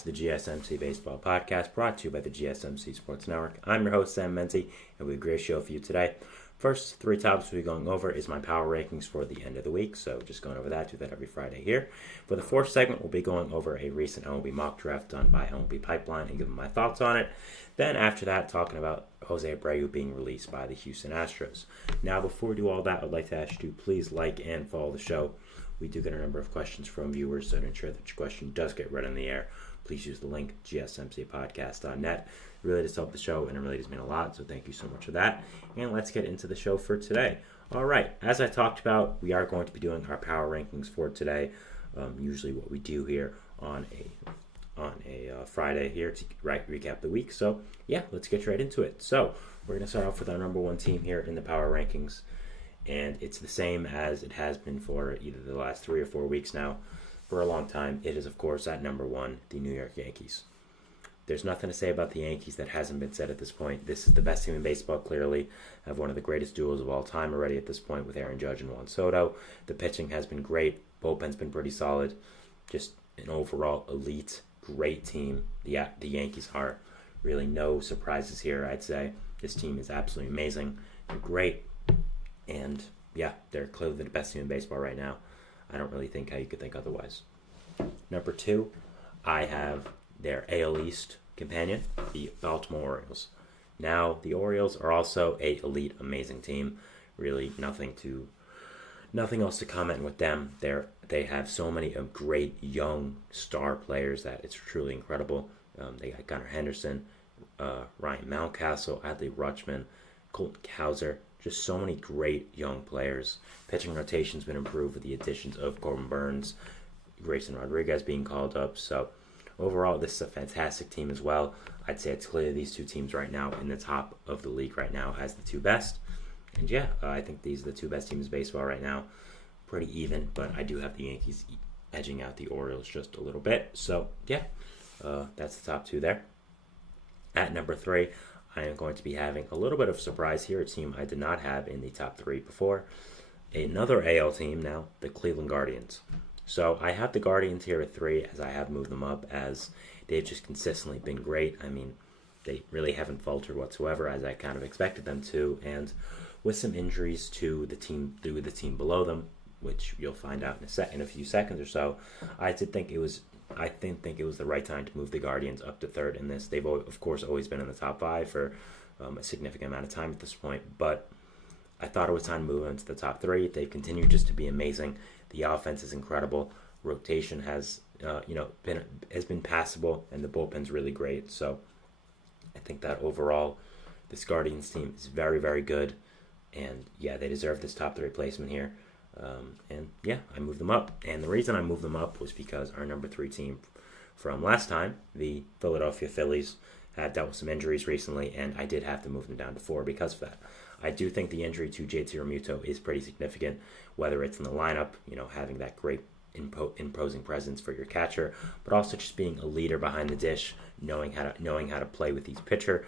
to the GSMC Baseball Podcast, brought to you by the GSMC Sports Network. I'm your host, Sam Menzi, and we have a great show for you today. First three topics we'll be going over is my power rankings for the end of the week, so just going over that, do that every Friday here. For the fourth segment, we'll be going over a recent MLB mock draft done by MLB Pipeline and giving my thoughts on it. Then after that, talking about Jose Abreu being released by the Houston Astros. Now, before we do all that, I'd like to ask you to please like and follow the show. We do get a number of questions from viewers, so to ensure that your question does get read on the air, please use the link, gsmcpodcast.net. It really does help the show, and it really does mean a lot, so thank you so much for that. And let's get into the show for today. All right, as I talked about, we are going to be doing our power rankings for today. Usually what we do here on a Friday here to recap the week. So, yeah, let's get right into it. So, we're going to start off with our number one team here in the power rankings. And it's the same as it has been for either the last 3 or 4 weeks now. For a long time, it is, of course, at number one, the New York Yankees. There's nothing to say about the Yankees that hasn't been said at this point. This is the best team in baseball, clearly. Have one of the greatest duos of all time already at this point with Aaron Judge and Juan Soto. The pitching has been great. Bullpen's been pretty solid. Just an overall elite, great team. The Yankees are really no surprises here, I'd say. This team is absolutely amazing. They're great. And, yeah, they're clearly the best team in baseball right now. I don't really think how you could think otherwise. Number two, I have their AL East companion, the Baltimore Orioles. Now, the Orioles are also a elite, amazing team. Really nothing else to comment with them. They have so many great young star players that it's truly incredible. They got Gunnar Henderson, Ryan Mountcastle, Adley Rutschman, Colton Cowser. Just so many great young players. Pitching rotation's been improved with the additions of Corbin Burns, Grayson Rodriguez being called up. So overall, this is a fantastic team as well. I'd say it's clearly these two teams right now in the top of the league right now as the two best. And yeah, I think these are the two best teams in baseball right now. Pretty even, but I do have the Yankees edging out the Orioles just a little bit. So yeah, that's the top two there. At number three, I am going to be having a little bit of surprise here, a team I did not have in the top three before. Another AL team now, the Cleveland Guardians. So I have the Guardians here at 3 as I have moved them up as they've just consistently been great. I mean, they really haven't faltered whatsoever as I kind of expected them to. And with some injuries to the team below them, which you'll find out in a few seconds or so, I didn't think it was the right time to move the Guardians up to 3rd in this. They've, of course, always been in the top 5 for a significant amount of time at this point, but I thought it was time to move them to the top 3. They've continued just to be amazing. The offense is incredible. Rotation has been passable, and the bullpen's really great. So I think that overall, this Guardians team is very, very good, and yeah, they deserve this top 3 placement here. And yeah, I moved them up. And the reason I moved them up was because our number 3 team from last time, the Philadelphia Phillies, had dealt with some injuries recently, and I did have to move them down to 4 because of that. I do think the injury to JT Realmuto is pretty significant, whether it's in the lineup, having that great imposing presence for your catcher, but also just being a leader behind the dish, knowing how to play with each pitcher,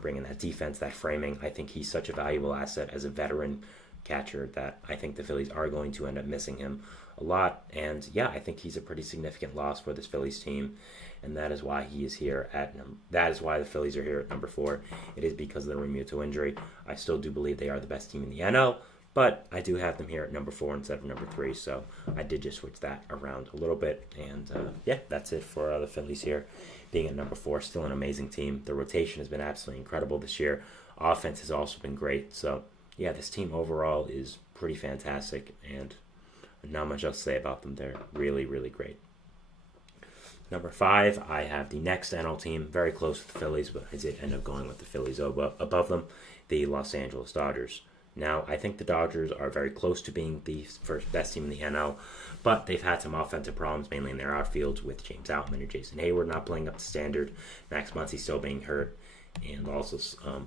bringing that defense, that framing. I think he's such a valuable asset as a veteran catcher that I think the Phillies are going to end up missing him a lot. And yeah, I think he's a pretty significant loss for this Phillies team, and that is why he is here that is why the Phillies are here at number 4. It is because of the Realmuto injury. I still do believe they are the best team in the NL, but I do have them here at number 4 instead of number 3, so I did just switch that around a little bit. And yeah, that's it for the Phillies here being at number 4. Still an amazing team. The rotation has been absolutely incredible this year. Offense has also been great. So yeah, this team overall is pretty fantastic, and not much else to say about them. They're really, really great. Number 5, I have the next NL team, very close with the Phillies, but I did end up going with the Phillies above them, the Los Angeles Dodgers. Now, I think the Dodgers are very close to being the first best team in the NL, but they've had some offensive problems, mainly in their outfields, with James Outman and Jason Hayward not playing up to standard, Max Muncy still being hurt, and also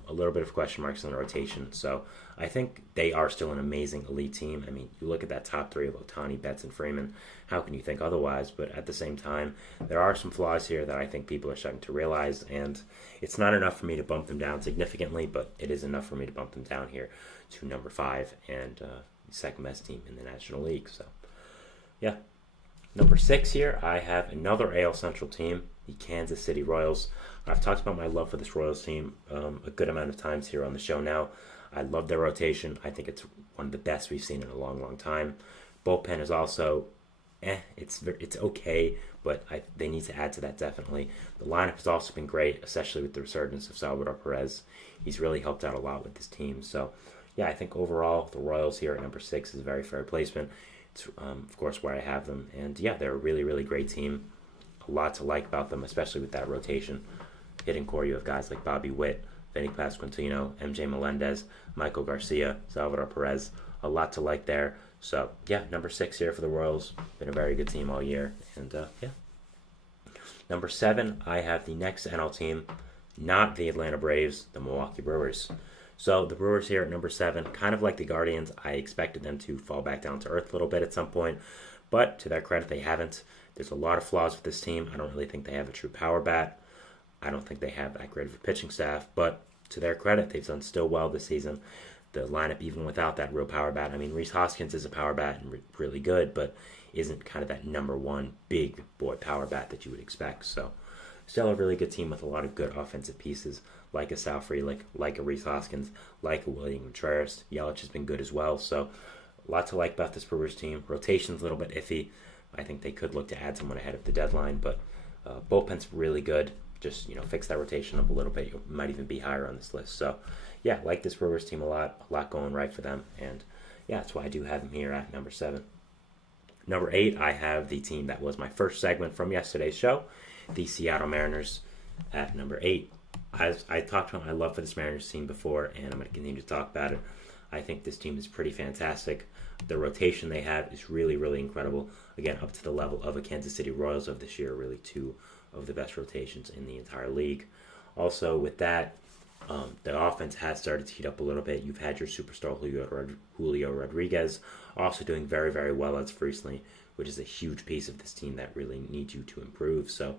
a little bit of question marks on the rotation. So I think they are still an amazing elite team. I mean, you look at that top 3 of Ohtani, Betts, and Freeman. How can you think otherwise? But at the same time, there are some flaws here that I think people are starting to realize, and it's not enough for me to bump them down significantly, but it is enough for me to bump them down here to number 5 and the second best team in the National League. So yeah. Number 6 here, I have another AL Central team, the Kansas City Royals. I've talked about my love for this Royals team a good amount of times here on the show now. I love their rotation. I think it's one of the best we've seen in a long, long time. Bullpen is also, it's okay, but they need to add to that definitely. The lineup has also been great, especially with the resurgence of Salvador Perez. He's really helped out a lot with this team. So, yeah, I think overall the Royals here at number 6 is a very fair placement. It's, of course, where I have them. And, yeah, they're a really, really great team. A lot to like about them, especially with that rotation. Hitting core, you have guys like Bobby Witt, Vinny Pasquantino, MJ Melendez, Michael Garcia, Salvador Perez. A lot to like there. So, yeah, number 6 here for the Royals. Been a very good team all year. And, yeah. Number 7, I have the next NL team, not the Atlanta Braves, the Milwaukee Brewers. So, the Brewers here at number 7, kind of like the Guardians, I expected them to fall back down to earth a little bit at some point. But, to their credit, they haven't. There's a lot of flaws with this team. I don't really think they have a true power bat. I don't think they have that great of a pitching staff. But, to their credit, they've done still well this season. The lineup, even without that real power bat. I mean, Rhys Hoskins is a power bat and really good, but isn't kind of that number one big boy power bat that you would expect. So, still a really good team with a lot of good offensive pieces, like a Sal Frelick, like a Rhys Hoskins, like a William Contreras. Yelich has been good as well. So, a lot to like about this Brewers team. Rotation's a little bit iffy. I think they could look to add someone ahead of the deadline, but bullpen's really good. Just, fix that rotation up a little bit. You might even be higher on this list. So, yeah, like this Brewers team a lot going right for them. And, yeah, that's why I do have them here at number 7. Number 8, I have the team that was my first segment from yesterday's show, the Seattle Mariners at number 8. I talked about my love for this Mariners team before, and I'm going to continue to talk about it. I think this team is pretty fantastic. The rotation they have is really, really incredible. Again, up to the level of a Kansas City Royals of this year, really 2 of the best rotations in the entire league. Also, with that, the offense has started to heat up a little bit. You've had your superstar Julio Rodriguez also doing very, very well as of recently, which is a huge piece of this team that really needs you to improve. So,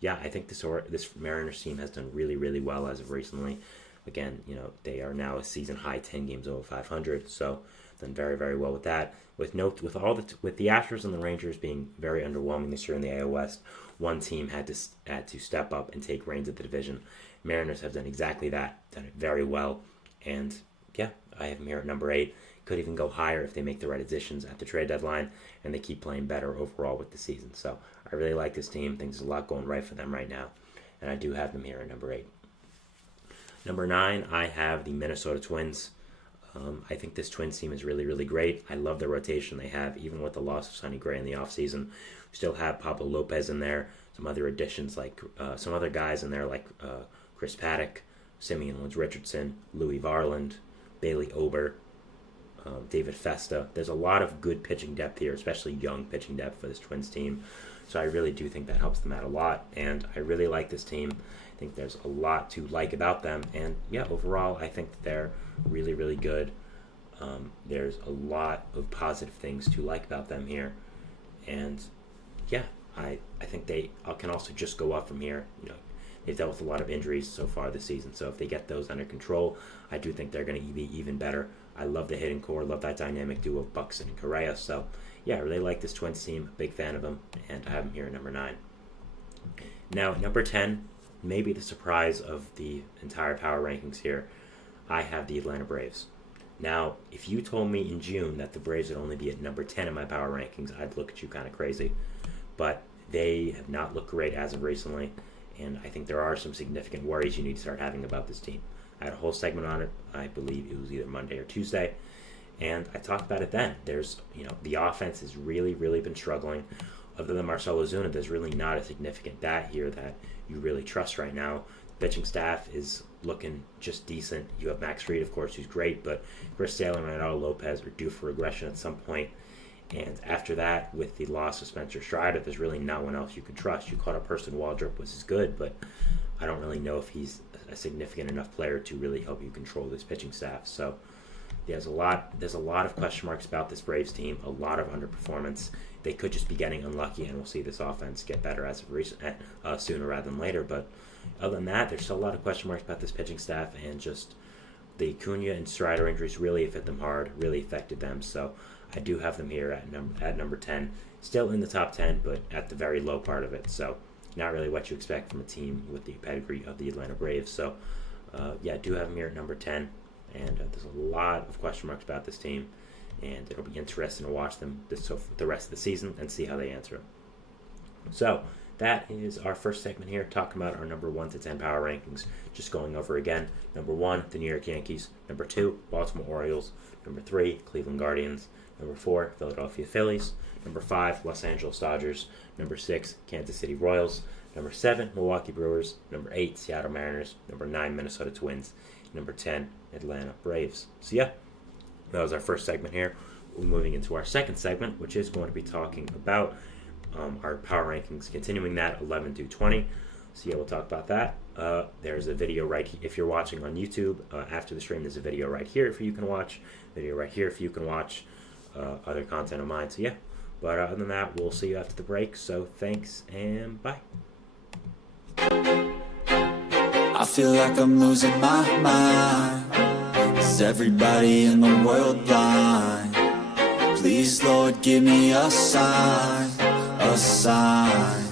yeah, I think this Mariners team has done really, really well as of recently. Again, they are now a season high 10 games over 500, so done very, very well with that. With the Astros and the Rangers being very underwhelming this year in the AL West, one team had to step up and take reins of the division. Mariners have done exactly that, done it very well, and yeah, I have them here at number 8. Could even go higher if they make the right additions at the trade deadline, and they keep playing better overall with the season. So I really like this team. I think there's a lot going right for them right now, and I do have them here at number 8. Number 9, I have the Minnesota Twins. I think this Twins team is really, really great. I love the rotation they have, even with the loss of Sonny Gray in the offseason. Still have Pablo Lopez in there, some other additions like some other guys in there like Chris Paddock, Simeon Woods-Richardson, Louis Varland, Bailey Ober, David Festa. There's a lot of good pitching depth here, especially young pitching depth for this Twins team. So I really do think that helps them out a lot, and I really like this team. I think there's a lot to like about them, and yeah, overall, I think that they're really, really good. There's a lot of positive things to like about them here, and yeah, I think they can also just go up from here. They've dealt with a lot of injuries so far this season, so if they get those under control, I do think they're going to be even better. I love the hitting core, love that dynamic duo of Buxton and Correa, so yeah, I really like this Twins team, big fan of them, and I have them here at number 9. Now, at number 10, maybe the surprise of the entire power rankings here, I have the Atlanta Braves. Now, if you told me in June that the Braves would only be at number 10 in my power rankings, I'd look at you kind of crazy. But they have not looked great as of recently, and I think there are some significant worries you need to start having about this team. I had a whole segment on it. I believe it was either Monday or Tuesday, and I talked about it then. There's, the offense has really, really been struggling. Other than Marcell Ozuna, there's really not a significant bat here that you really trust right now. The pitching staff is looking just decent. You have Max Fried, of course, who's great, but Chris Sale and Reynaldo Lopez are due for regression at some point. And after that, with the loss of Spencer Strider, there's really no one else you can trust. You caught up Preston Waldrop, which is good, but I don't really know if he's a significant enough player to really help you control this pitching staff. So there's a lot of question marks about this Braves team, a lot of underperformance. They could just be getting unlucky, and we'll see this offense get better as of sooner rather than later. But other than that, there's still a lot of question marks about this pitching staff, and just the Cunha and Strider injuries really hit them hard, really affected them. So I do have them here at number 10, still in the top 10, but at the very low part of it. So not really what you expect from a team with the pedigree of the Atlanta Braves. So, I do have them here at number 10, and there's a lot of question marks about this team, and it'll be interesting to watch them the rest of the season and see how they answer them. So, that is our first segment here, talking about our number 1 to 10 power rankings. Just going over again. Number 1, the New York Yankees. Number 2, Baltimore Orioles. Number 3, Cleveland Guardians. Number 4, Philadelphia Phillies. Number 5, Los Angeles Dodgers. Number 6, Kansas City Royals. Number 7, Milwaukee Brewers. Number 8, Seattle Mariners. Number 9, Minnesota Twins. Number 10, Atlanta Braves. So yeah, that was our first segment here. We're moving into our second segment, which is going to be talking about our power rankings, continuing that 11 through 20. So yeah, we'll talk about that. There's a video right here. If you're watching on YouTube, after the stream, there's a video right here if you can watch. Video right here if you can watch other content of mine. So yeah, but other than that, we'll see you after the break. So thanks and bye. I feel like I'm losing my mind. Is everybody in the world blind? Please, Lord, give me a sign, a sign.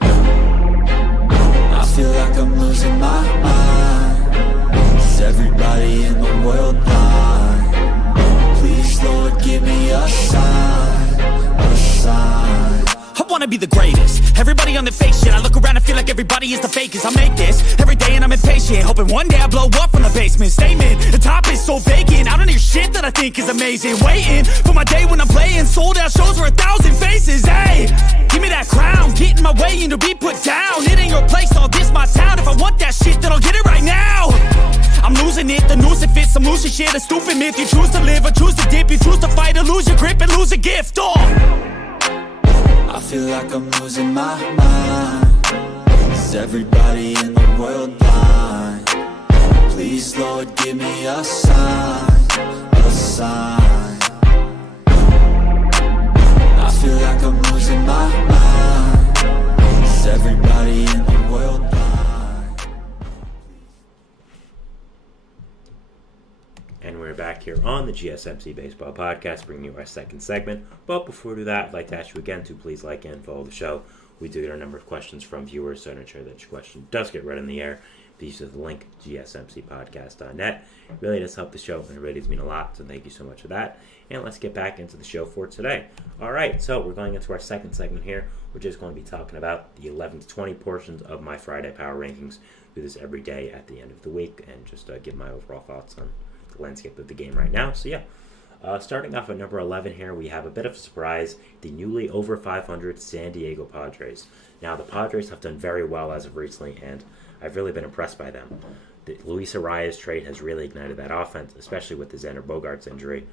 I feel like I'm losing my mind. Is everybody in the world blind? Please, Lord, give me a sign, a sign. I wanna be the greatest. Everybody on the fake shit. I look around and feel like everybody is the fakest. I make this every day and I'm impatient, hoping one day I blow up from the basement. Statement, the top is so vacant. I don't hear shit that I think is amazing. Waiting for my day when I'm playing sold out shows for 1,000 faces. Hey, give me that crown, get in my way and to be put down. It ain't your place, all this my town. If I want that shit, then I'll get it right now. I'm losing it, the noose it fits, I'm losing shit. A stupid myth, you choose to live or choose to dip. You choose to fight or lose your grip and lose a gift. I feel like I'm losing my mind. Is everybody in the world blind? Please, Lord, give me a sign, a sign. I feel like I'm losing my mind. Is everybody in the world blind? And we're back here on the GSMC Baseball Podcast, bringing you our second segment. But before we do that, I'd like to ask you again to please like and follow the show. We do get a number of questions from viewers, so to ensure that your question does get read in the air, please use the link, gsmcpodcast.net. It really does help the show, and it really does mean a lot, so thank you so much for that. And let's get back into the show for today. All right, so we're going into our second segment here, which is going to be talking about the 11 to 20 portions of my Friday Power Rankings. Do this every day at the end of the week, and just give my overall thoughts on the landscape of the game right now. So yeah, starting off at number 11 here, we have a bit of a surprise, the newly over 500 San Diego Padres. Now, the Padres have done very well as of recently, and I've really been impressed by them. The Luis Arias trade has really ignited that offense, especially with the Xander Bogaerts injury.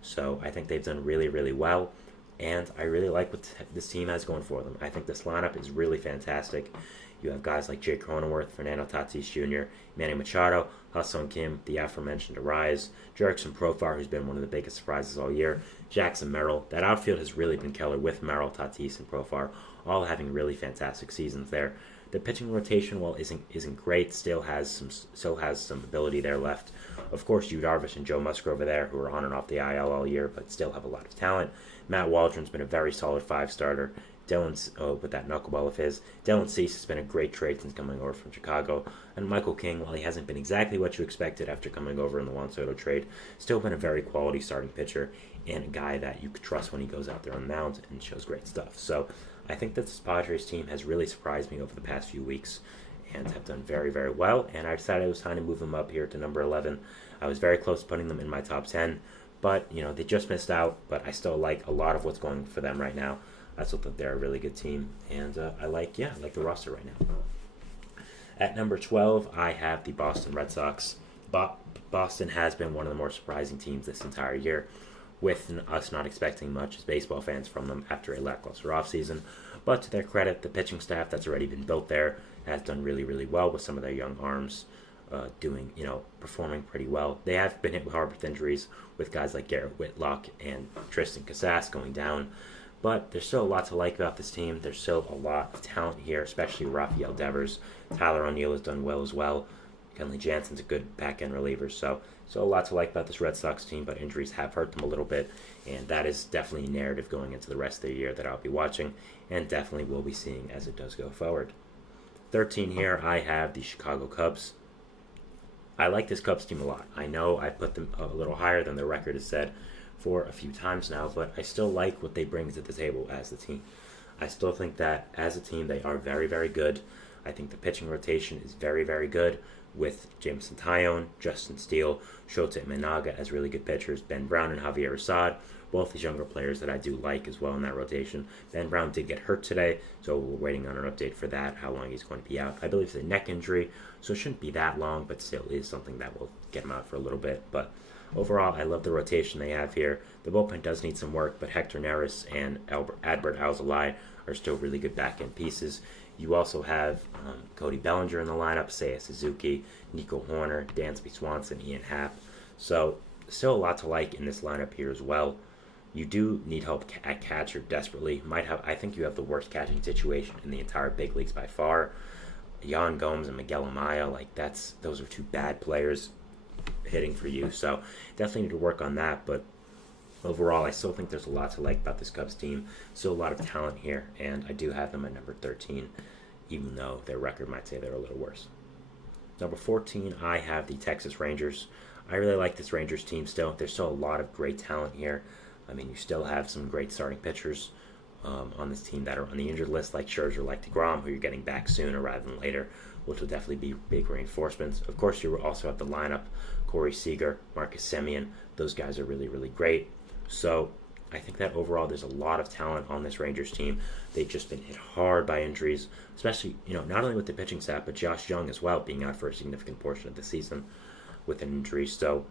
So I think they've done really, really well, and I really like what this team has going for them. I think this lineup is really fantastic. You have guys like Jake Cronenworth, Fernando Tatis Jr., Manny Machado, Ha-Seong Kim, the aforementioned Arias, Jerickson Profar, who's been one of the biggest surprises all year, Jackson Merrill. That outfield has really been killer with Merrill, Tatis, and Profar, all having really fantastic seasons there. The pitching rotation, while isn't great, still has some ability there left. Of course, Yu Darvish and Joe Musgrove over there, who are on and off the IL all year, but still have a lot of talent. Matt Waldron's been a very solid 5-starter. With that knuckleball of his. Dylan Cease has been a great trade since coming over from Chicago. And Michael King, while he hasn't been exactly what you expected after coming over in the Juan Soto trade, still been a very quality starting pitcher and a guy that you could trust when he goes out there on the mound and shows great stuff. So I think that this Padres team has really surprised me over the past few weeks and have done very, very well. And I decided it was time to move them up here to number 11. I was very close to putting them in my top 10, but they just missed out. But I still like a lot of what's going for them right now. I still think they're a really good team, and I like the roster right now. At number 12, I have the Boston Red Sox. Boston has been one of the more surprising teams this entire year, with us not expecting much as baseball fans from them after a lackluster offseason. But to their credit, the pitching staff that's already been built there has done really, really well with some of their young arms performing pretty well. They have been hit hard with injuries, with guys like Garrett Whitlock and Tristan Casas going down. But there's still a lot to like about this team. There's still a lot of talent here, especially Rafael Devers. Tyler O'Neill has done well as well. Kenley Jansen's a good back-end reliever, so a lot to like about this Red Sox team, but injuries have hurt them a little bit, and that is definitely a narrative going into the rest of the year that I'll be watching and definitely will be seeing as it does go forward. 13 here, I have the Chicago Cubs. I like this Cubs team a lot. I know I put them a little higher than their record has said for a few times now, but I still like what they bring to the table as a team. I still think that as a team they are very, very good. I think the pitching rotation is very, very good with Jameson Taillon, Justin Steele, Shota Imanaga as really good pitchers, Ben Brown and Javier Assad, both these younger players that I do like as well in that rotation. Ben Brown did get hurt today, so we're waiting on an update for that, how long he's going to be out. I believe it's a neck injury, so it shouldn't be that long, but still is something that will get him out for a little bit. But overall, I love the rotation they have here. The bullpen does need some work, but Hector Neris and Adbert Alzolay are still really good back-end pieces. You also have Cody Bellinger in the lineup, Seiya Suzuki, Nico Horner, Dansby Swanson, Ian Happ. So still a lot to like in this lineup here as well. You do need help at catcher desperately. I think you have the worst catching situation in the entire big leagues by far. Yan Gomes and Miguel Amaya, those are two bad players hitting for you. So definitely need to work on that. But overall, I still think there's a lot to like about this Cubs team. Still a lot of talent here, and I do have them at number 13, even though their record might say they're a little worse. Number 14, I have the Texas Rangers. I really like this Rangers team still. There's still a lot of great talent here. I mean, you still have some great starting pitchers on this team that are on the injured list, like Scherzer, like DeGrom, who you're getting back sooner rather than later, which will definitely be big reinforcements. Of course, you also have the lineup, Corey Seager, Marcus Semien. Those guys are really, really great. So I think that overall there's a lot of talent on this Rangers team. They've just been hit hard by injuries, especially, not only with the pitching staff, but Josh Young as well, being out for a significant portion of the season with an injury. So,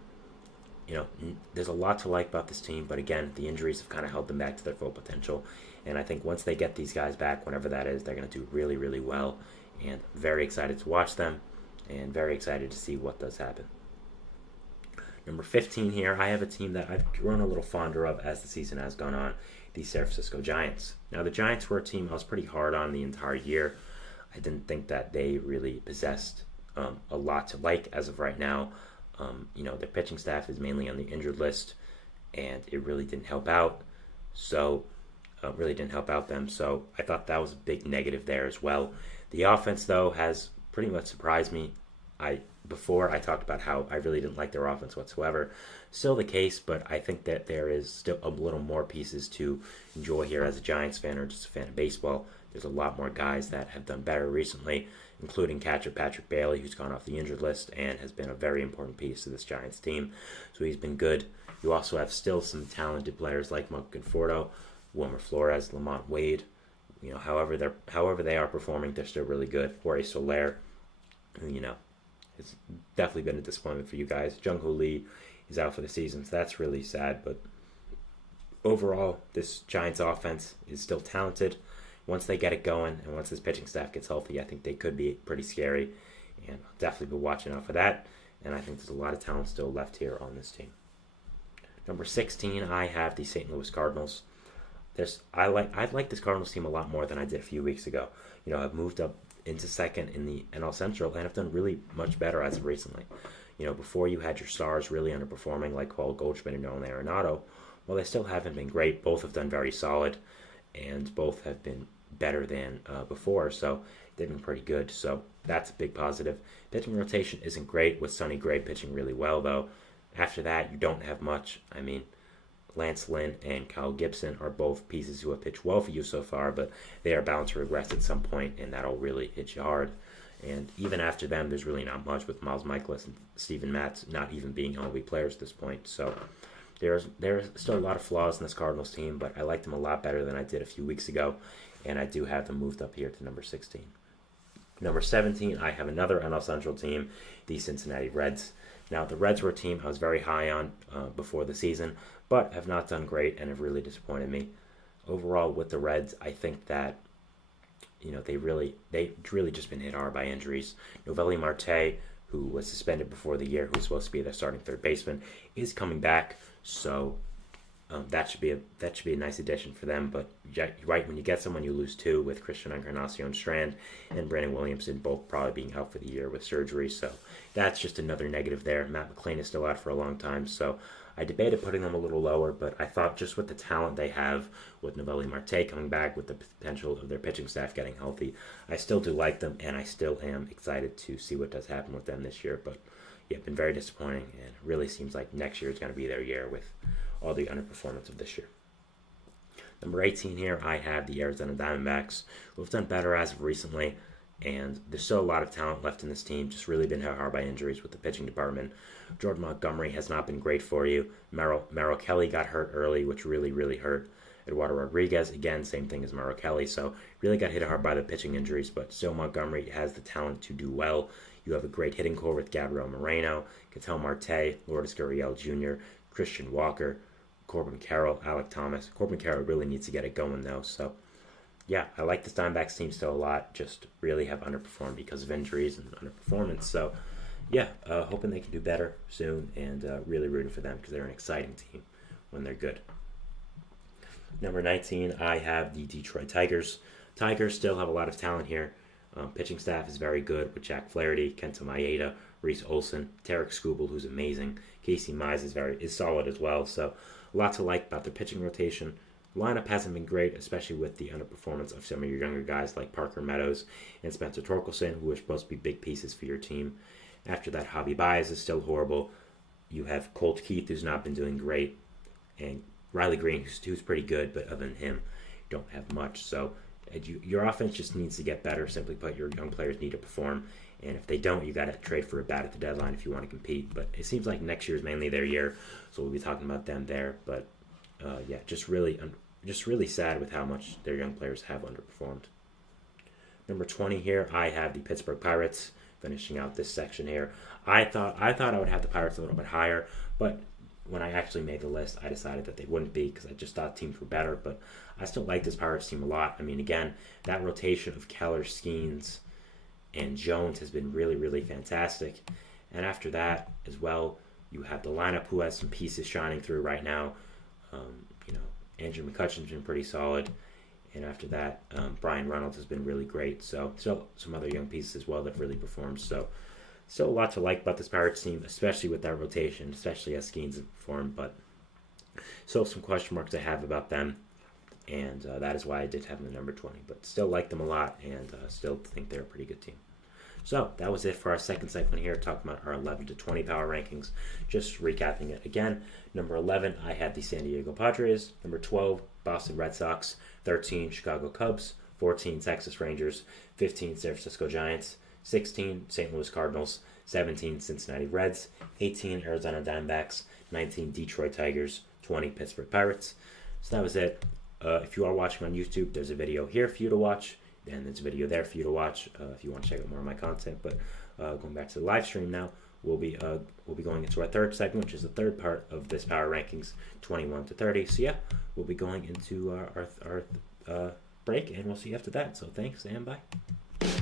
there's a lot to like about this team, but again, the injuries have kind of held them back to their full potential. And I think once they get these guys back, whenever that is, they're going to do really, really well. And very excited to watch them and very excited to see what does happen. Number 15 here, I have a team that I've grown a little fonder of as the season has gone on, the San Francisco Giants. Now, the Giants were a team I was pretty hard on the entire year. I didn't think that they really possessed a lot to like as of right now. Their pitching staff is mainly on the injured list, and it really didn't help out. So, them. So, I thought that was a big negative there as well. The offense, though, has pretty much surprised me. Before I talked about how I really didn't like their offense whatsoever. Still the case, but I think that there is still a little more pieces to enjoy here as a Giants fan or just a fan of baseball. There's a lot more guys that have done better recently, including catcher Patrick Bailey, who's gone off the injured list and has been a very important piece to this Giants team. So he's been good. You also have still some talented players like Mark Conforto, Wilmer Flores, Lamont Wade. However they are performing, they're still really good. Jorge Soler, it's definitely been a disappointment for you guys. Jung-Hoo Lee is out for the season, so that's really sad. But overall, this Giants offense is still talented. Once they get it going and once this pitching staff gets healthy, I think they could be pretty scary. And I'll definitely be watching out for that. And I think there's a lot of talent still left here on this team. Number 16, I have the St. Louis Cardinals. I like this Cardinals team a lot more than I did a few weeks ago. I've moved up into second in the NL Central and have done really much better as of recently. Before you had your stars really underperforming like Paul Goldschmidt and Nolan Arenado. Well, they still haven't been great. Both have done very solid, and both have been better than before, so they've been pretty good. So that's a big positive. Pitching rotation isn't great with Sonny Gray pitching really well, though. After that, you don't have much. I mean, Lance Lynn and Kyle Gibson are both pieces who have pitched well for you so far, but they are bound to regress at some point, and that'll really hit you hard. And even after them, there's really not much with Miles Michaelis and Steven Matz not even being MLB players at this point. So there's still a lot of flaws in this Cardinals team, but I liked them a lot better than I did a few weeks ago, and I do have them moved up here to number 16. Number 17, I have another NL Central team, the Cincinnati Reds. Now, the Reds were a team I was very high on before the season, but have not done great and have really disappointed me. Overall, with the Reds, I think that they've really just been hit hard by injuries. Novelli Marte, who was suspended before the year, who's supposed to be their starting third baseman, is coming back. So That should be a nice addition for them. But right when you get someone, you lose two with Christian Encarnacion Strand and Brandon Williamson both probably being out for the year with surgery. So that's just another negative there. Matt McLean is still out for a long time. So I debated putting them a little lower, but I thought just with the talent they have, with Noelvi Marte coming back, with the potential of their pitching staff getting healthy, I still do like them, and I still am excited to see what does happen with them this year. But yeah, been very disappointing, and it really seems like next year is going to be their year with all the underperformance of this year. Number 18 here, I have the Arizona Diamondbacks, who have done better as of recently, and there's still a lot of talent left in this team, just really been hit hard by injuries with the pitching department. Jordan Montgomery has not been great for you. Merrill Kelly got hurt early, which really, really hurt. Eduardo Rodriguez, again, same thing as Merrill Kelly, so really got hit hard by the pitching injuries, but still Montgomery has the talent to do well. You have a great hitting core with Gabriel Moreno, Ketel Marte, Lourdes Gurriel Jr., Christian Walker, Corbin Carroll, Alec Thomas. Corbin Carroll really needs to get it going, though, so yeah, I like this Diamondbacks team still a lot, just really have underperformed because of injuries and underperformance, so yeah, hoping they can do better soon, and really rooting for them because they're an exciting team when they're good. Number 19, I have the Detroit Tigers. Tigers still have a lot of talent here. Pitching staff is very good with Jack Flaherty, Kenta Maeda, Reese Olson, Tarek Skubal, who's amazing. Casey Mize is solid as well, so a lot to like about their pitching rotation. The lineup hasn't been great, especially with the underperformance of some of your younger guys like Parker Meadows and Spencer Torkelson, who are supposed to be big pieces for your team. After that, Javi Baez is still horrible. You have Colt Keith, who's not been doing great, and Riley Green, who's pretty good, but other than him, you don't have much. So your offense just needs to get better. Simply put, your young players need to perform, and if they don't, you got to trade for a bat at the deadline if you want to compete. But it seems like next year is mainly their year, so we'll be talking about them there. But yeah, just really sad with how much their young players have underperformed. Number 20 here, I have the Pittsburgh Pirates. Finishing out this section here, I thought I would have the Pirates a little bit higher, but when I actually made the list, I decided that they wouldn't be because I just thought teams were better. But I still like this Pirates team a lot. I mean, again, that rotation of Keller, Skeens, and Jones has been really, really fantastic. And after that, as well, you have the lineup who has some pieces shining through right now. Andrew McCutcheon's been pretty solid. And after that, Brian Reynolds has been really great. So still some other young pieces as well that really performed. So still a lot to like about this Pirates team, especially with that rotation, especially as Skeens has performed. But still some question marks I have about them. And that is why I did have them at number 20. But still like them a lot and still think they're a pretty good team. So that was it for our second segment here, talking about our 11 to 20 power rankings. Just recapping it again. Number 11, I had the San Diego Padres. Number 12, Boston Red Sox. 13, Chicago Cubs. 14, Texas Rangers. 15, San Francisco Giants. 16, St. Louis Cardinals. 17, Cincinnati Reds. 18, Arizona Diamondbacks. 19, Detroit Tigers. 20, Pittsburgh Pirates. So that was it. If you are watching on YouTube, there's a video here for you to watch. And there's a video there for you to watch if you want to check out more of my content. But going back to the live stream now, we'll be going into our third segment, which is the third part of this power rankings, 21 to 30. So yeah, we'll be going into our break, and we'll see you after that. So thanks, and bye.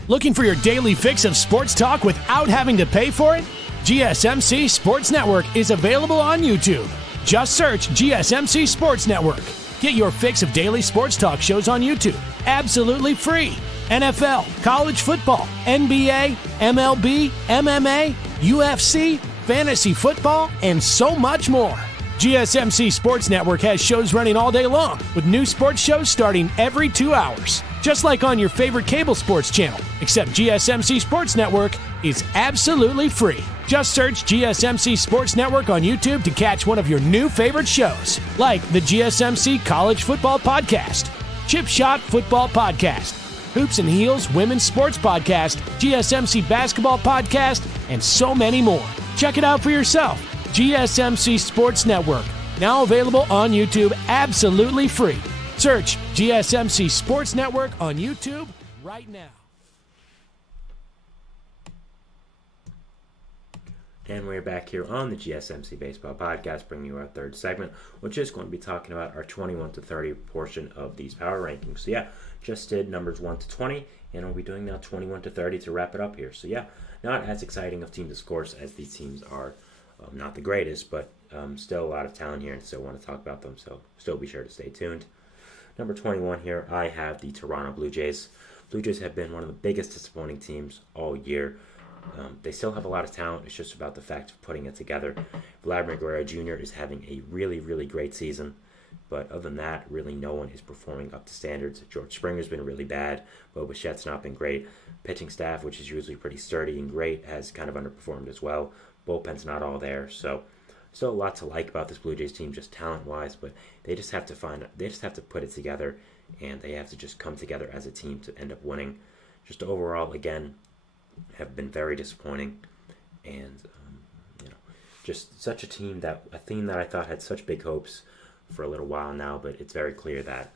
Looking for your daily fix of sports talk without having to pay for it? GSMC Sports Network is available on YouTube. Just search GSMC Sports Network. Get your fix of daily sports talk shows on YouTube, absolutely free. NFL, college football, NBA, MLB, MMA, UFC, fantasy football, and so much more. GSMC Sports Network has shows running all day long, with new sports shows starting every 2 hours. Just like on your favorite cable sports channel, except GSMC Sports Network is absolutely free. Just search GSMC Sports Network on YouTube to catch one of your new favorite shows, like the GSMC College Football Podcast, Chip Shot Football Podcast, Hoops and Heels Women's Sports Podcast, GSMC Basketball Podcast, and so many more. Check it out for yourself. GSMC Sports Network, now available on YouTube absolutely free. Search GSMC Sports Network on YouTube right now. And we're back here on the GSMC Baseball Podcast, bringing you our third segment, which is going to be talking about our 21 to 30 portion of these power rankings. So yeah, just did numbers 1 to 20, and we'll be doing now 21 to 30 to wrap it up here. So yeah, not as exciting of teams, of course, as these teams are not the greatest, but Still a lot of talent here and still want to talk about them, so still be sure to stay tuned. Number 21 here, I have the Toronto Blue Jays. Blue Jays have been one of the biggest disappointing teams all year. They still have a lot of talent. It's just about the fact of putting it together. Vladimir Guerrero Jr. is having a really, really great season. But other than that, really no one is performing up to standards. George Springer's been really bad. Bo Bichette's not been great. Pitching staff, which is usually pretty sturdy and great, has kind of underperformed as well. Bullpen's not all there. So still a lot to like about this Blue Jays team, just talent-wise. But they just have to put it together, and they have to just come together as a team to end up winning. Just overall, again, have been very disappointing, and just such a theme that I thought had such big hopes for a little while now, but it's very clear that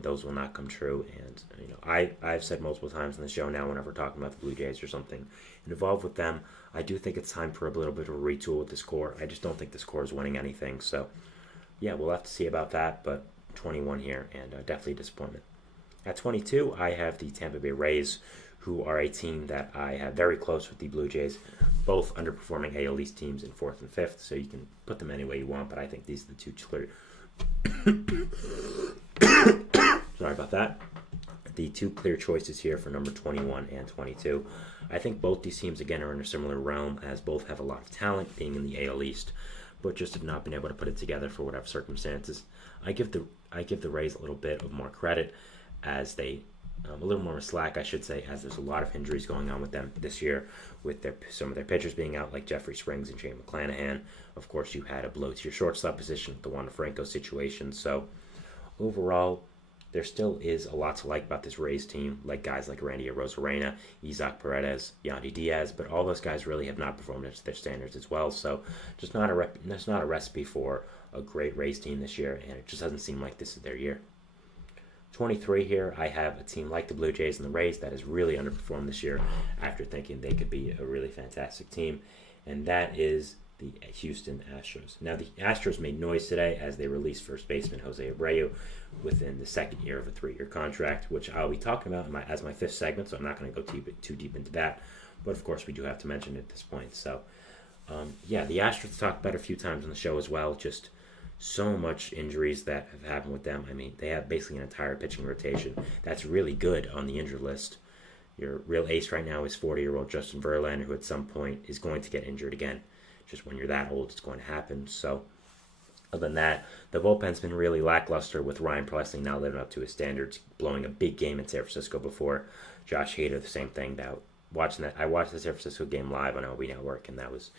those will not come true. And I've said multiple times on the show now, whenever we're talking about the Blue Jays or something involved with them, I do think it's time for a little bit of a retool with this core. I just don't think this core is winning anything. So yeah, we'll have to see about that. But 21 here, and definitely disappointment. At 22, I have the Tampa Bay Rays, who are a team that I have very close with the Blue Jays, both underperforming AL East teams in 4th and 5th, so you can put them any way you want, but I think these are the two clear... Sorry about that. The two clear choices here for number 21 and 22. I think both these teams, again, are in a similar realm, as both have a lot of talent, being in the AL East, but just have not been able to put it together for whatever circumstances. I give the Rays a little bit of more credit, as they... a little more slack, I should say, as there's a lot of injuries going on with them this year, with some of their pitchers being out, like Jeffrey Springs and Shane McClanahan. Of course, you had a blow to your shortstop position with the Wander Franco situation. So, overall, there still is a lot to like about this Rays team, like guys like Randy Arozarena, Isaac Paredes, Yandy Diaz, but all those guys really have not performed up to their standards as well. So, just not a recipe for a great Rays team this year, and it just doesn't seem like this is their year. 23 here, I have a team like the Blue Jays and the Rays that has really underperformed this year after thinking they could be a really fantastic team, and that is the Houston Astros. Now, the Astros made noise today as they released first baseman Jose Abreu within the second year of a 3-year contract, which I'll be talking about as my 5th segment, so I'm not going to go too deep into that, but of course we do have to mention it at this point. So, the Astros talked about a few times on the show as well, just so much injuries that have happened with them. I mean, they have basically an entire pitching rotation that's really good on the injured list. Your real ace right now is 40-year-old Justin Verlander, who at some point is going to get injured again. Just when you're that old, it's going to happen. So, other than that, the bullpen's been really lackluster, with Ryan Pressly not living up to his standards, blowing a big game in San Francisco before. Josh Hader, the same thing. I watched the San Francisco game live on MLB Network, and that was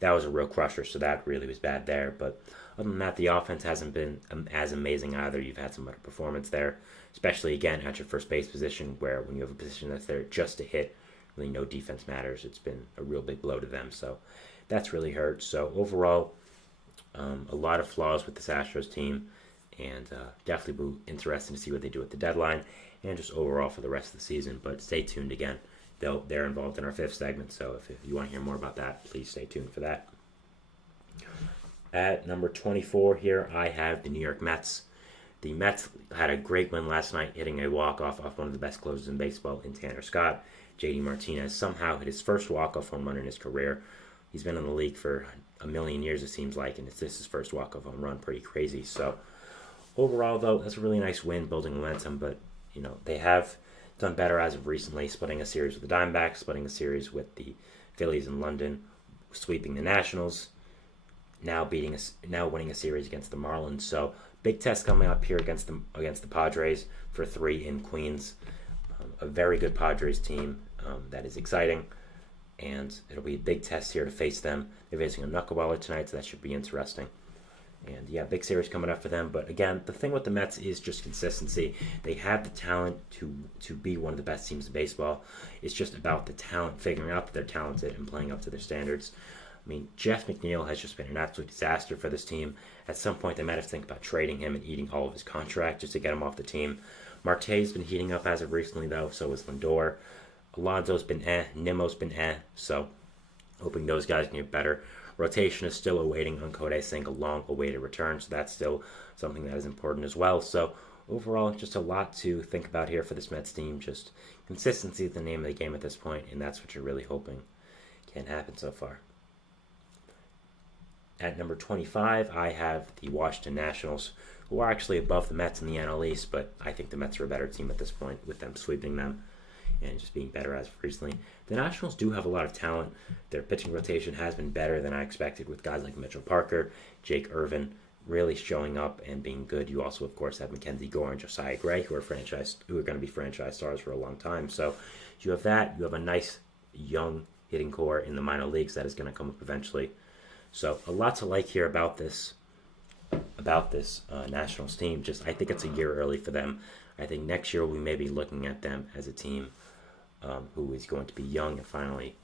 a real crusher, so that really was bad there. But other than that, the offense hasn't been as amazing either. You've had some better performance there, especially, again, at your first base position, where when you have a position that's there just to hit, really no defense matters. It's been a real big blow to them, so that's really hurt. So overall, a lot of flaws with this Astros team, and definitely be interesting to see what they do at the deadline, and just overall for the rest of the season. But stay tuned again. They're involved in our 5th segment, so if you want to hear more about that, please stay tuned for that. At number 24 here, I have the New York Mets. The Mets had a great win last night, hitting a walk-off off one of the best closers in baseball in Tanner Scott. JD Martinez somehow hit his first walk-off home run in his career. He's been in the league for a million years, it seems like, and this is his first walk-off home run. Pretty crazy. So overall, though, that's a really nice win, building momentum, but they have done better as of recently, splitting a series with the Diamondbacks, splitting a series with the Phillies in London, sweeping the Nationals, now winning a series against the Marlins. So big test coming up here against the Padres for 3 in Queens. A very good Padres team that is exciting, and it'll be a big test here to face them. They're facing a knuckleballer tonight, so that should be interesting. And yeah, big series coming up for them. But again, the thing with the Mets is just consistency. They have the talent to be one of the best teams in baseball. It's just about the talent, figuring out that they're talented and playing up to their standards. I mean, Jeff McNeil has just been an absolute disaster for this team. At some point, they might have to think about trading him and eating all of his contract just to get him off the team. Marte's been heating up as of recently, though. So has Lindor. Alonso's been Nimmo's been So hoping those guys can get better. Rotation is still awaiting Uncode Singh, a long-awaited return, so that's still something that is important as well. So overall, just a lot to think about here for this Mets team. Just consistency is the name of the game at this point, and that's what you're really hoping can happen so far. At number 25, I have the Washington Nationals, who are actually above the Mets in the NL East, but I think the Mets are a better team at this point with them sweeping them and just being better as of recently. The Nationals do have a lot of talent. Their pitching rotation has been better than I expected with guys like Mitchell Parker, Jake Irvin really showing up and being good. You also, of course, have Mackenzie Gore and Josiah Gray, who are going to be franchise stars for a long time. So you have that. You have a nice young hitting core in the minor leagues that is going to come up eventually. So a lot to like here about this Nationals team. Just I think it's a year early for them. I think next year we may be looking at them as a team who is going to be young and finally,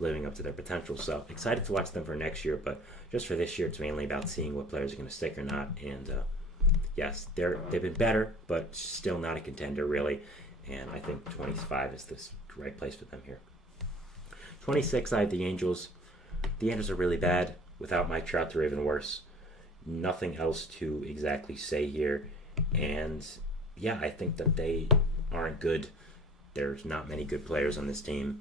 living up to their potential. So excited to watch them for next year, but just for this year, it's mainly about seeing what players are going to stick or not. And yes, they've been better, but still not a contender really. And I think 25 is the right place for them here. 26, I have the Angels. The Angels are really bad. Without Mike Trout, they're even worse. Nothing else to exactly say here. And yeah, I think that they aren't good. There's not many good players on this team.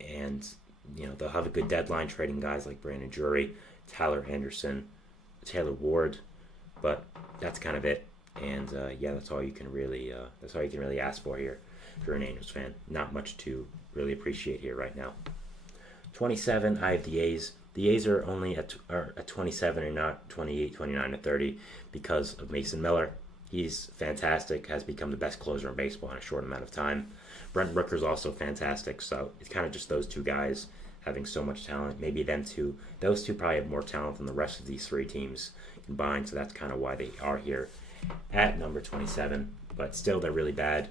And, they'll have a good deadline trading guys like Brandon Drury, Tyler Anderson, Taylor Ward. But that's kind of it. And that's all you can really ask for here if you're an Angels fan. Not much to really appreciate here right now. 27, I have the A's. The A's are only at 27 and not 28, 29, or 30 because of Mason Miller. He's fantastic, has become the best closer in baseball in a short amount of time. Brent Rooker's also fantastic, so it's kind of just those two guys having so much talent. Maybe those two probably have more talent than the rest of these three teams combined, so that's kind of why they are here at number 27. But still, they're really bad.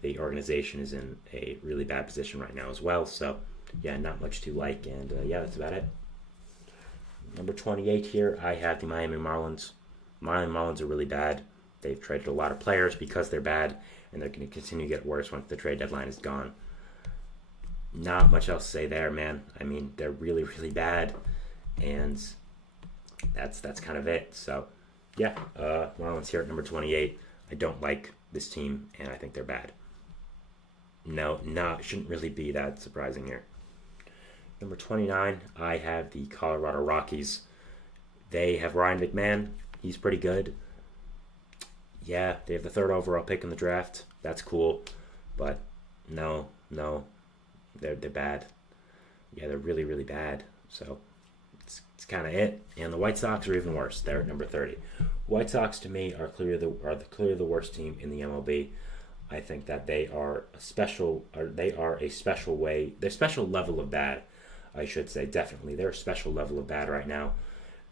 The organization is in a really bad position right now as well, so yeah, not much to like, and that's about it. Number 28 here, I have the Miami Marlins. Miami Marlins are really bad. They've traded a lot of players because they're bad, and they're going to continue to get worse once the trade deadline is gone. Not much else to say there, man. I mean, they're really, really bad, and that's kind of it. So, yeah, Marlins here at number 28. I don't like this team, and I think they're bad. No, it shouldn't really be that surprising here. Number 29, I have the Colorado Rockies. They have Ryan McMahon. He's pretty good. Yeah, they have the 3rd overall pick in the draft. That's cool. But no, they're bad. Yeah, they're really, really bad. So it's kind of it. And the White Sox are even worse. They're at number 30. White Sox to me are clearly the worst team in the MLB. I think that they're a special level of bad. I should say, definitely. They're a special level of bad right now.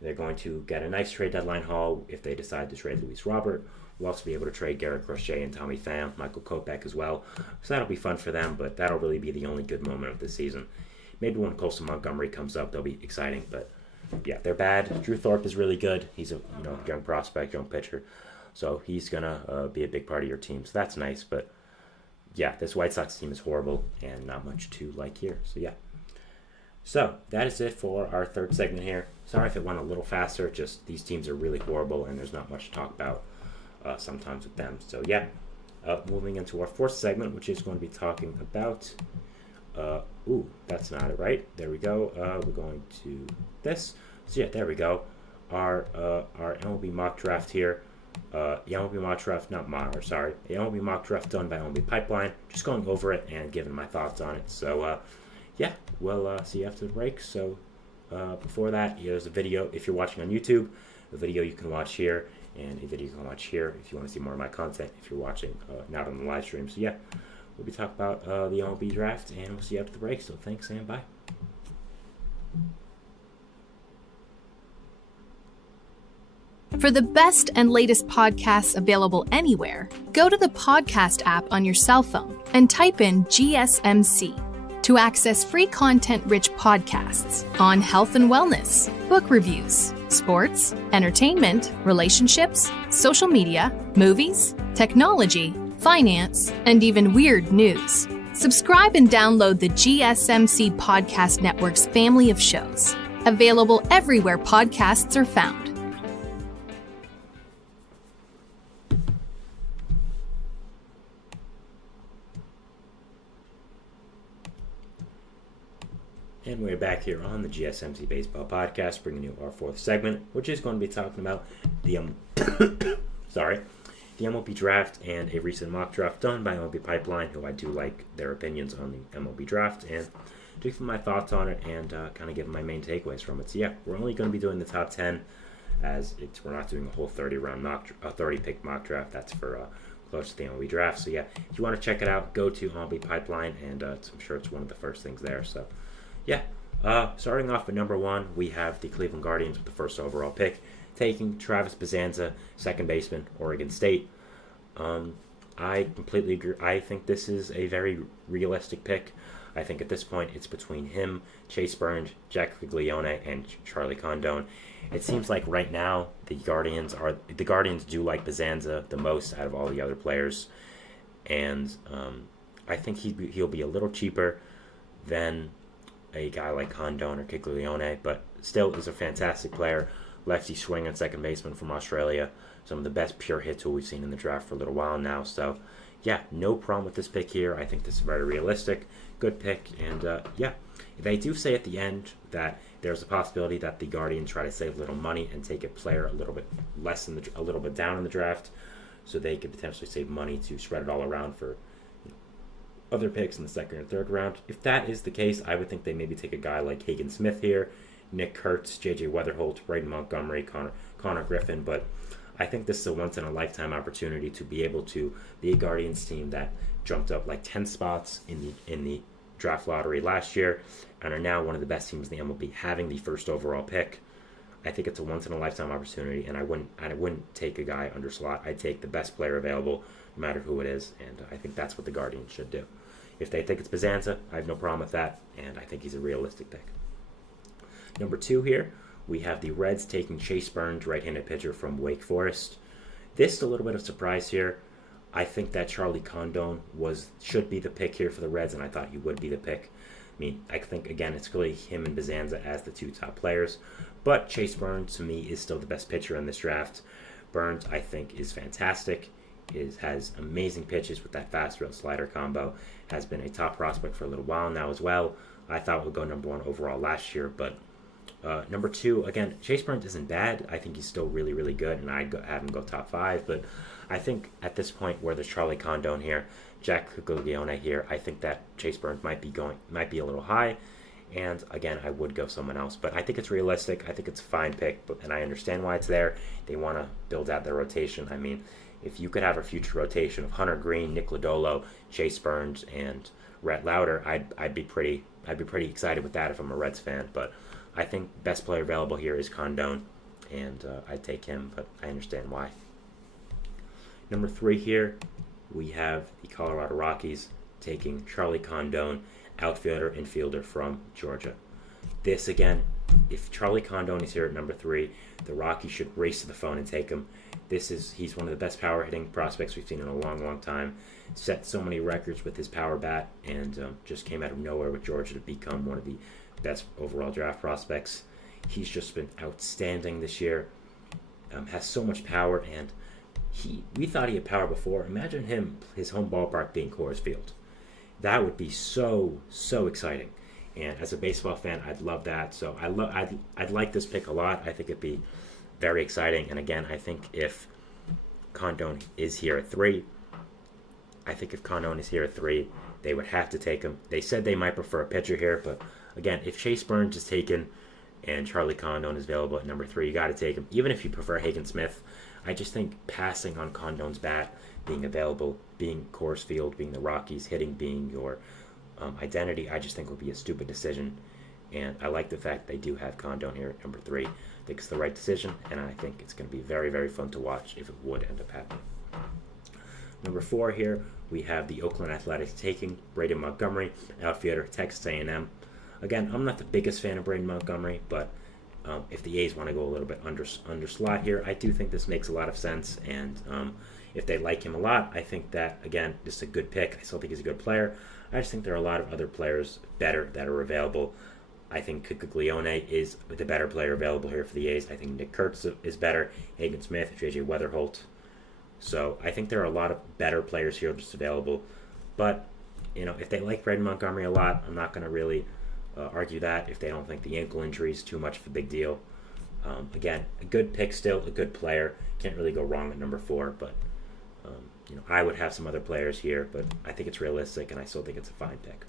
They're going to get a nice trade deadline haul if they decide to trade Luis Robert. We'll also be able to trade Garrett Crochet and Tommy Pham, Michael Kopech as well. So that'll be fun for them, but that'll really be the only good moment of the season. Maybe when Colson Montgomery comes up, they'll be exciting, but yeah, they're bad. Drew Thorpe is really good. He's a young prospect, young pitcher. So he's going to be a big part of your team. So that's nice, but yeah, this White Sox team is horrible and not much to like here. So yeah. So that is it for our third segment here. Sorry if it went a little faster. Just these teams are really horrible and there's not much to talk about sometimes with them. So yeah, moving into our fourth segment, which is going to be talking about... that's not it, right? There we go. We're going to this. So yeah, there we go. Our MLB mock draft here. The MLB mock draft done by MLB Pipeline. Just going over it and giving my thoughts on it. So yeah, we'll see you after the break. So before that, there's a video. If you're watching on YouTube, a video you can watch here, and a video you can watch here if you want to see more of my content if you're watching not on the live stream. So yeah, we'll be talking about the MLB draft, and we'll see you after the break. So thanks and bye. For the best and latest podcasts available anywhere, go to the podcast app on your cell phone and type in GSMC to access free content-rich podcasts on health and wellness, book reviews, sports, entertainment, relationships, social media, movies, technology, finance, and even weird news. Subscribe and download the GSMC Podcast Network's family of shows, available everywhere podcasts are found. And And we're back here on the GSMC Baseball Podcast, bringing you our fourth segment, which is going to be talking about the the MLB draft and a recent mock draft done by MLB Pipeline, who I do like their opinions on the MLB draft, and to give my thoughts on it and kind of give my main takeaways from it. So yeah, we're only going to be doing the top 10, as we're not doing a whole 30 pick mock draft. That's for close to the MLB draft. So yeah, if you want to check it out, go to MLB Pipeline, and I'm sure it's one of the first things there. So yeah, starting off at number 1, we have the Cleveland Guardians with the first overall pick, taking Travis Bazanza, second baseman, Oregon State. I completely agree. I think this is a very realistic pick. I think at this point it's between him, Chase Burns, Jack Caglione, and Charlie Condon. It seems like right now the Guardians do like Bazanza the most out of all the other players, and I think he'll be a little cheaper than a guy like Condon or Caglione, but still is a fantastic player. Lefty swing and second baseman from Australia. Some of the best pure hit tool we've seen in the draft for a little while now. So, yeah, no problem with this pick here. I think this is very realistic. Good pick. And, yeah, they do say at the end that there's a possibility that the Guardians try to save a little money and take a player a little bit a little bit down in the draft, so they could potentially save money to spread it all around for other picks in the second and third round. If that is the case, I would think they maybe take a guy like Hagen Smith here, Nick Kurtz, J.J. Weatherholt, Braden Montgomery, Connor Griffin, but I think this is a once-in-a-lifetime opportunity to be able to be a Guardians team that jumped up like 10 spots in the draft lottery last year and are now one of the best teams in the MLB, having the first overall pick. I think it's a once-in-a-lifetime opportunity, and I wouldn't take a guy under slot. I'd take the best player available, no matter who it is, and I think that's what the Guardians should do. If they think it's Bazanza, I have no problem with that, and I think he's a realistic pick. Number 2 here, we have the Reds taking Chase Burns, right-handed pitcher from Wake Forest. This is a little bit of surprise here. I think that Charlie Condon should be the pick here for the Reds, and I thought he would be the pick. I mean, I think, again, it's clearly him and Bazanza as the 2 top players, but Chase Burns, to me, is still the best pitcher in this draft. Burns, I think, is fantastic, has amazing pitches with that fast-rail slider combo, has been a top prospect for a little while now as well. I thought would go number 1 overall last year, but number 2, again, Chase Burns isn't bad. I think he's still really, really good, and I'd have him go top 5. But I think at this point where there's Charlie Condon here, Jack Caglione here, I think that Chase Burns might be a little high. And again, I would go someone else. But I think it's realistic. I think it's a fine pick, and I understand why it's there. They want to build out their rotation. I mean, if you could have a future rotation of Hunter Green, Nick Lodolo, Chase Burns, and Rhett Lauder, I'd be pretty excited with that if I'm a Reds fan. But I think best player available here is Condon, and I'd take him, but I understand why. Number 3 here, we have the Colorado Rockies taking Charlie Condon, outfielder, infielder from Georgia. This, again, if Charlie Condon is here at number 3, the Rockies should race to the phone and take him. He's one of the best power hitting prospects we've seen in a long, long time. Set so many records with his power bat, and just came out of nowhere with Georgia to become one of the best overall draft prospects. He's just been outstanding this year. Has so much power, and we thought he had power before. Imagine his home ballpark being Coors Field. That would be so exciting. And as a baseball fan, I'd love that. So I'd like this pick a lot. I think it'd be very exciting. And again, I think if Condon is here at 3, they would have to take him. They said they might prefer a pitcher here, but again, if Chase Burns is taken and Charlie Condon is available at number 3, you got to take him. Even if you prefer Hagen Smith, I just think passing on Condon's bat, being available, being Coors Field, being the Rockies, hitting being your identity, I just think would be a stupid decision. And I like the fact they do have Condon here at number 3. I think it's the right decision, and I think it's going to be very, very fun to watch if it would end up happening. Number 4 here, we have the Oakland Athletics taking Braden Montgomery, outfielder, Texas A&M. Again, I'm not the biggest fan of Braden Montgomery, but if the A's want to go a little bit under slot here, I do think this makes a lot of sense. And if they like him a lot, I think that, again, this is a good pick. I still think he's a good player. I just think there are a lot of other players better that are available. I think Caglione is the better player available here for the A's. I think Nick Kurtz is better. Hagen Smith, J.J. Weatherholt. So I think there are a lot of better players here just available. But, if they like Braden Montgomery a lot, I'm not going to really argue that if they don't think the ankle injury is too much of a big deal. Again, a good pick still, a good player. Can't really go wrong at number 4, but I would have some other players here, but I think it's realistic, and I still think it's a fine pick.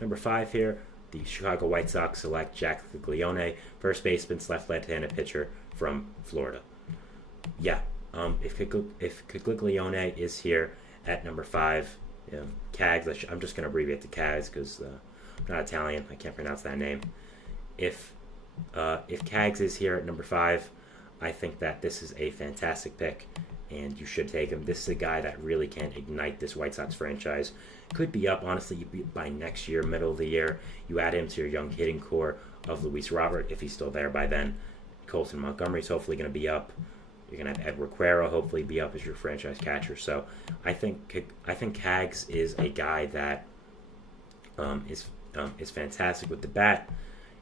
Number 5 here, the Chicago White Sox select Jack Caglione, first baseman / left-handed pitcher from Florida. Yeah, if Caglione is here at number 5, Cags, I'm just going to abbreviate to Cags because I'm not Italian. I can't pronounce that name. If Cags is here at number 5, I think that this is a fantastic pick, and you should take him. This is a guy that really can ignite this White Sox franchise. Could be up, honestly, by next year, middle of the year. You add him to your young hitting core of Luis Robert, if he's still there by then. Colton Montgomery's hopefully going to be up. You're going to have Edward Cuero hopefully be up as your franchise catcher. So I think Cags is a guy that is fantastic with the bat.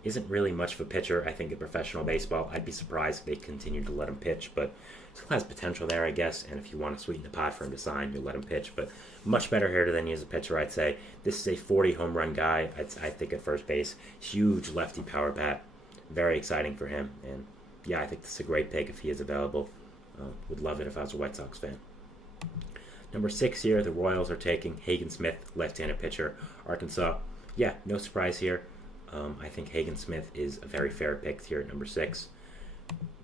Isn't really much of a pitcher, I think, in professional baseball. I'd be surprised if they continue to let him pitch, but still has potential there, I guess. And if you want to sweeten the pot for him to sign, you'll let him pitch. But much better hitter than he is a pitcher, I'd say. This is a 40 home run guy, I think, at first base. Huge lefty power bat. Very exciting for him. And yeah, I think this is a great pick if he is available. Would love it if I was a White Sox fan. Number 6 here, the Royals are taking Hagen Smith, left-handed pitcher, Arkansas. Yeah, no surprise here. I think Hagen Smith is a very fair pick here at number 6.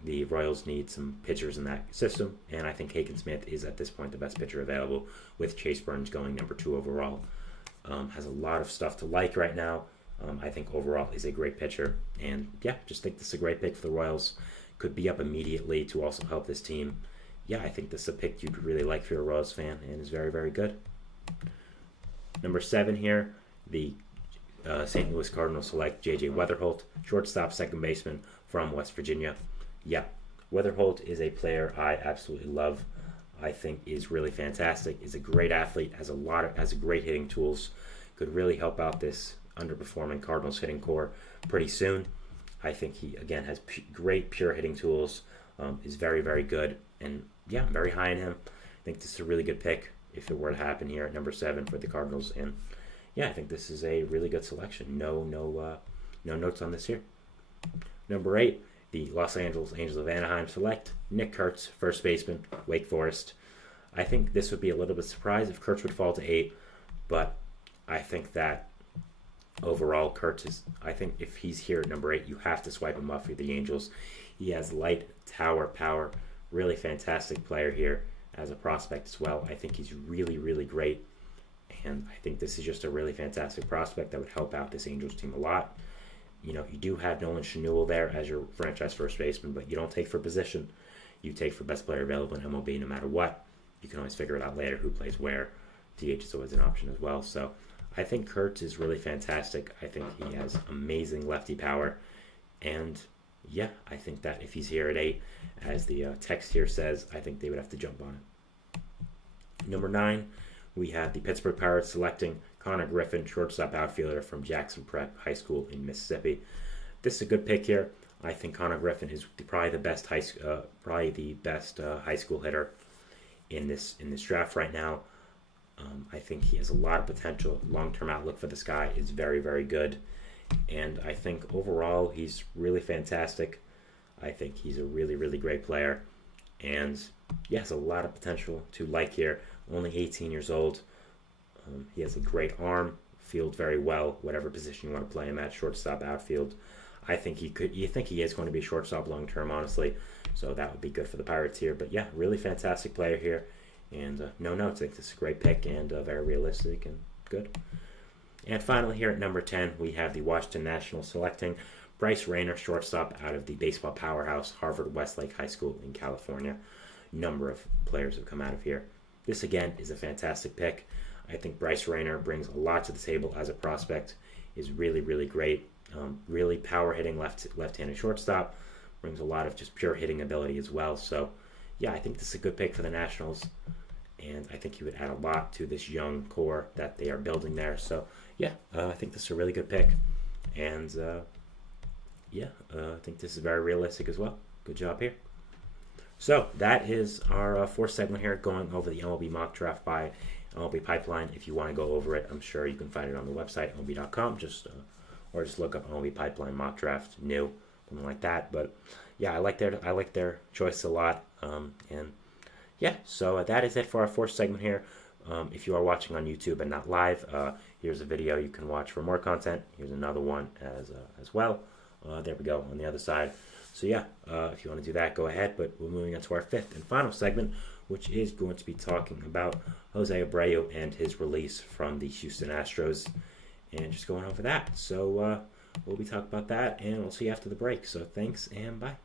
The Royals need some pitchers in that system, and I think Hagen Smith is at this point the best pitcher available, with Chase Burns going number 2 overall. Has a lot of stuff to like right now. I think overall is a great pitcher, and yeah, just think this is a great pick for the Royals. Could be up immediately to also help this team. Yeah, I think this is a pick you'd really like if you're a Royals fan, and is very, very good. Number 7 here, the St. Louis Cardinals select J.J. Weatherholt, shortstop, second baseman from West Virginia. Yeah, Weatherholt is a player I absolutely love. I think is really fantastic. Is a great athlete. Has great hitting tools. Could really help out this underperforming Cardinals hitting core pretty soon. I think he again has great pure hitting tools. Is very, very good, and yeah, I'm very high on him. I think this is a really good pick if it were to happen here at number 7 for the Cardinals. And yeah, I think this is a really good selection. No notes on this here. Number 8, the Los Angeles Angels of Anaheim select Nick Kurtz, first baseman, Wake Forest. I think this would be a little bit surprised if Kurtz would fall to 8, but I think that overall Kurtz is, I think if he's here at number 8, you have to swipe him up for the Angels. He has light, tower, power, really fantastic player here as a prospect as well. I think he's really, really great. And I think this is just a really fantastic prospect that would help out this Angels team a lot. You do have Nolan Schanuel there as your franchise first baseman, but you don't take for position. You take for best player available in MLB no matter what. You can always figure it out later who plays where. DH is always an option as well. So I think Kurtz is really fantastic. I think he has amazing lefty power. And yeah, I think that if he's here at 8, as the text here says, I think they would have to jump on it. Number 9, we have the Pittsburgh Pirates selecting Connor Griffin, shortstop outfielder from Jackson Prep High School in Mississippi. This is a good pick here. I think Connor Griffin is probably the best high school hitter in this draft right now. I think he has a lot of potential. Long-term outlook for this guy is very, very good. And I think overall he's really fantastic. I think he's a really, really great player. And he has a lot of potential to like here. Only 18 years old. He has a great arm, field very well, whatever position you want to play him at, shortstop, outfield. I think you think he is going to be shortstop long-term, honestly. So that would be good for the Pirates here. But yeah, really fantastic player here. And no notes. I think this is a great pick and very realistic and good. And finally here at number 10, we have the Washington Nationals selecting Bryce Rayner, shortstop out of the baseball powerhouse, Harvard Westlake High School in California. Number of players have come out of here. This, again, is a fantastic pick. I think Bryce Rayner brings a lot to the table as a prospect, is really, really great. Really power-hitting left-handed shortstop. Brings a lot of just pure hitting ability as well. So, yeah, I think this is a good pick for the Nationals. And I think he would add a lot to this young core that they are building there. So, yeah, I think this is a really good pick. And, I think this is very realistic as well. Good job here. So, that is our fourth segment here, going over the MLB mock draft by MLB Pipeline. If you want to go over it, I'm sure you can find it on the website, MLB.com. Just or just look up MLB Pipeline mock draft new, something like that. But yeah, I like their choice a lot. And yeah, so that is it for our fourth segment here. If you are watching on YouTube and not live, here's a video you can watch for more content. Here's another one as well. There we go on the other side. So yeah, if you want to do that, go ahead. But we're moving on to our fifth and final segment, which is going to be talking about Jose Abreu and his release from the Houston Astros, and just going over that. So we'll be talking about that, and we'll see you after the break. So thanks, and bye.